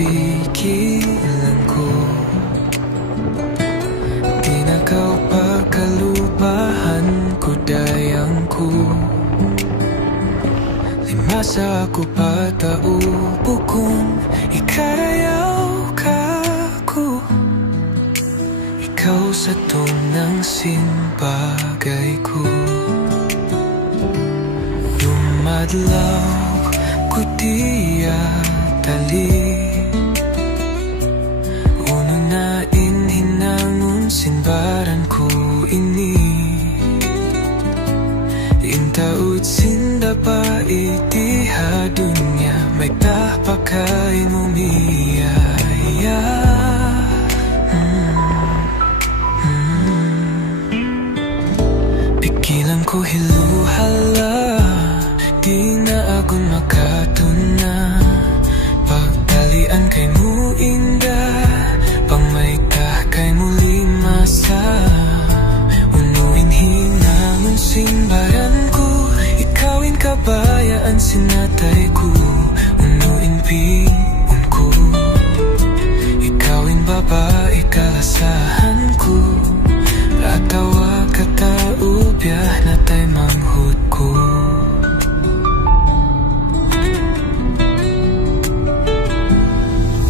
pikilan ko. Di na kau pagkalupahan ko dayang ko. Limasa ako pataupo kung ikarayaw ka ko. Ikaw sa tunang sinbagay ko. Lumadlaw ko diya tali. Uno na inhinangon sinbaran ko ini. Intaud sinda pa itiha dunya. May tapakay mo miyaya. Pikilan ko hiluhala. Di na ako makatuna. Pagtalian kay mo inda. Pangmayta kay mo limasa. Unuin hinangon simbaran ko. Ikawin kabayaan sinatay ko. Unuin piun ko. Ikawin babae kalasahan ko. Atawa kataubya na tay manghud ko.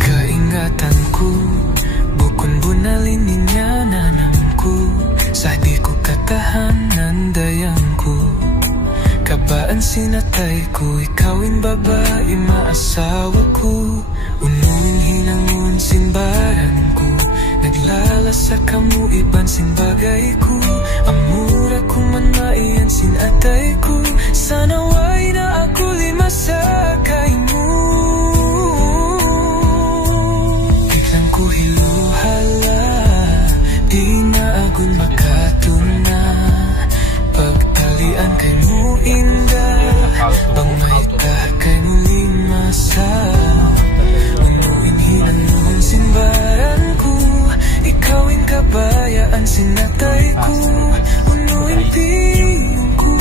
Kaingatan ko, bukon bunalin niya nanam ko. Sa di ko katahanan dayang ko. Kabaan sinatay ko, ikawin babae maasawa ko. Unuin hinangon sinbaran ko. Naglala sa kamu iban sinbagay ko. Amura kung man maiyan sinatay ko. Sana way na ako limasa kay mo. Biglang ko hiluhala. Di na agon makatuna. Pagtalian kay mo inda. Pangmayta kay mo limasa. Unuin hinangon sinbaran ko. Ikawin kabayaan sinatay ko. Unuin piyong ko.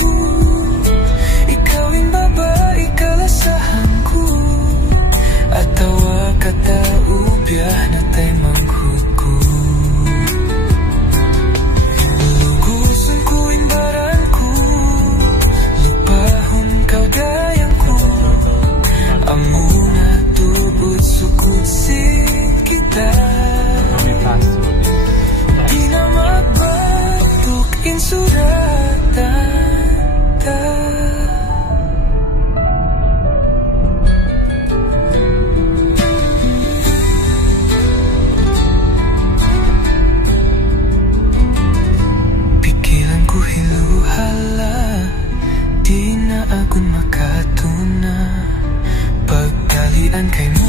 Ikawin babae kalasahan ko. Atawa kataubya na tay manghud ko. Luguson ko inbaran ko. Lupahon kau dayang ko. Amuna tubod sukod sin kita. Di na magbatok insuratan ta. Pikilan ko hiluhala. Di na agon makatuna. Pagtalian kay mo